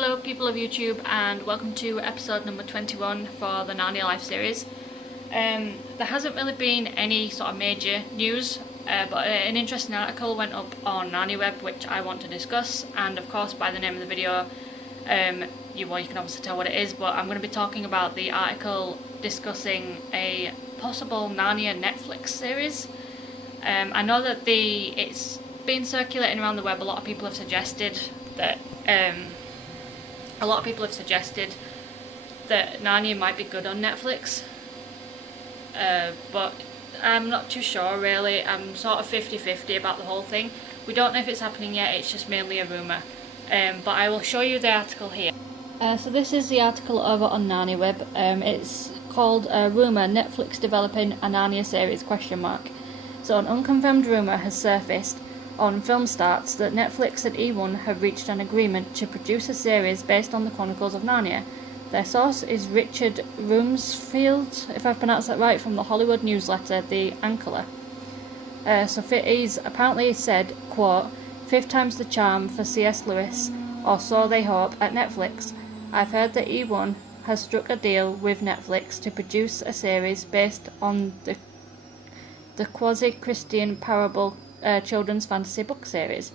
Hello people of YouTube and welcome to episode number 21 for the Narnia Life series. There hasn't really been any sort of major news, but an interesting article went up on Narnia Web which I want to discuss, and of course by the name of the video you can obviously tell what it is, but I'm going to be talking about the article discussing a possible Narnia Netflix series. I know that it's been circulating around the web. A lot of people have suggested that Narnia might be good on Netflix, but I'm not too sure really. I'm sort of 50-50 about the whole thing. We don't know if it's happening yet, it's just mainly a rumour. But I will show you the article here. So this is the article over on Narnia Web. It's called Rumour, Netflix developing a Narnia series ? So an unconfirmed rumour has surfaced on Film Starts that Netflix and E1 have reached an agreement to produce a series based on the Chronicles of Narnia. Their source is Richard Rumsfeld, if I've pronounced that right, from the Hollywood newsletter The Anchor. So he's apparently said, quote, "Fifth time's the charm for C.S. Lewis, or so they hope, at Netflix. I've heard that E1 has struck a deal with Netflix to produce a series based on the quasi-Christian parable children's fantasy book series.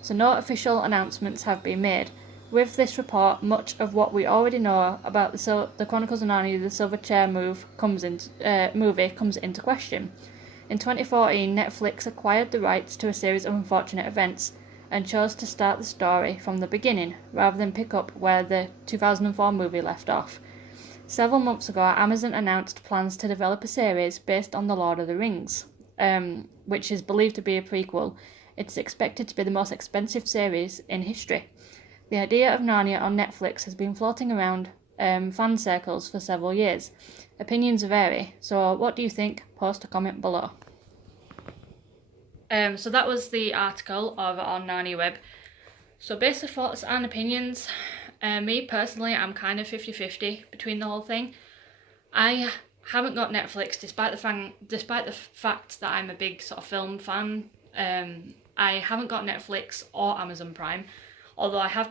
So no official announcements have been made. With this report, much of what we already know about the Chronicles of Narnia, the Silver Chair movie comes into question. In 2014, Netflix acquired the rights to a series of unfortunate events and chose to start the story from the beginning, rather than pick up where the 2004 movie left off. Several months ago, Amazon announced plans to develop a series based on The Lord of the Rings, which is believed to be a prequel. It's expected to be the most expensive series in history. The idea of Narnia on Netflix has been floating around fan circles for several years. Opinions vary, so what do you think? Post a comment below. So that was the article over on Narnia Web. So basic thoughts and opinions. Me personally, I'm kind of 50-50 between the whole thing. I haven't got Netflix, despite the fact that I'm a big sort of film fan. I haven't got Netflix or Amazon Prime, although I have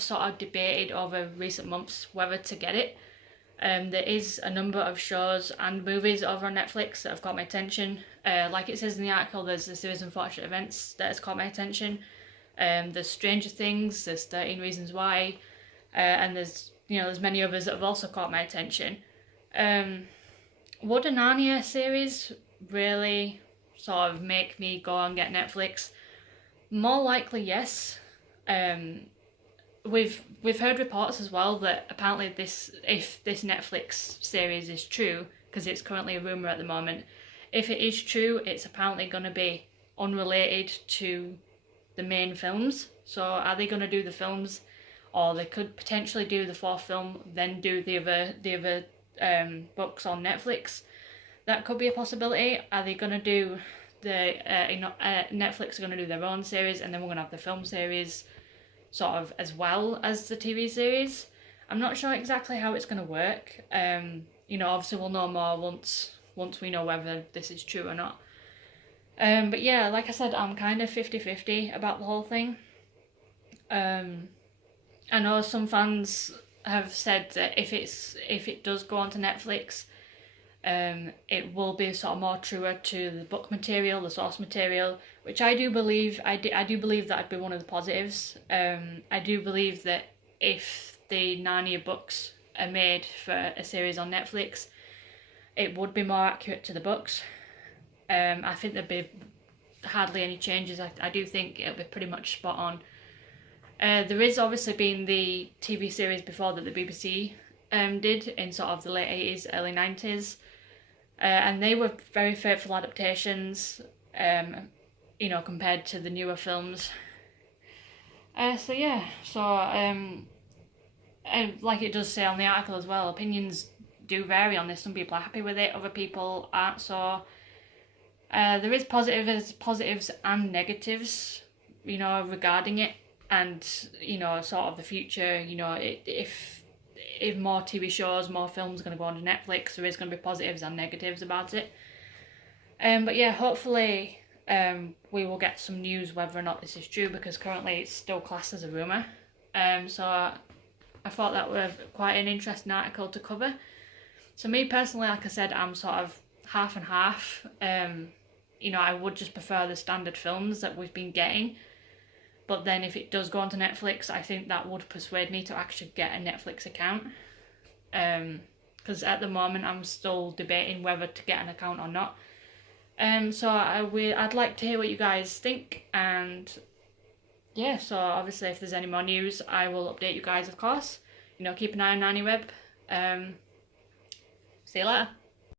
sort of debated over recent months whether to get it. There is a number of shows and movies over on Netflix that have caught my attention. Like it says in the article, there's a series of unfortunate events that has caught my attention. There's Stranger Things, there's 13 Reasons Why, and there's many others that have also caught my attention. Would a Narnia series really sort of make me go and get Netflix? More likely, yes. We've heard reports as well that apparently if this Netflix series is true, because it's currently a rumour at the moment, if it is true, it's apparently going to be unrelated to the main films. So are they going to do the films, or they could potentially do the fourth film, then do the other books on Netflix? That could be a possibility. Are they going to do Netflix are going to do their own series, and then we're going to have the film series sort of as well as the TV series? I'm not sure exactly how it's going to work. Obviously we'll know more once we know whether this is true or not. But yeah, like I said, I'm kind of 50-50 about the whole thing. I know some fans have said that if it does go onto Netflix, it will be sort of more truer to the book material, the source material, which I do believe. I do believe that would be one of the positives. I do believe that if the Narnia books are made for a series on Netflix, it would be more accurate to the books. I think there'd be hardly any changes. I do think it'll be pretty much spot on. There is obviously been the TV series before that the BBC did in sort of the late 80s, early 90s. And they were very faithful adaptations, compared to the newer films. Like it does say on the article as well, opinions do vary on this. Some people are happy with it, other people aren't so. There is positives and negatives, regarding it, and sort of the future. If more TV shows, more films are going to go on to Netflix, there is going to be positives and negatives about it. But yeah, hopefully we will get some news whether or not this is true, because currently it's still classed as a rumour. So I thought that was quite an interesting article to cover. So me personally, like I said, I'm sort of half and half. You know, I would just prefer the standard films that we've been getting. But then if it does go onto Netflix, I think that would persuade me to actually get a Netflix account. Because at the moment I'm still debating whether to get an account or not. So I'd like to hear what you guys think, and yeah, so obviously if there's any more news I will update you guys, of course. You know, keep an eye on Narnia Web. See you later.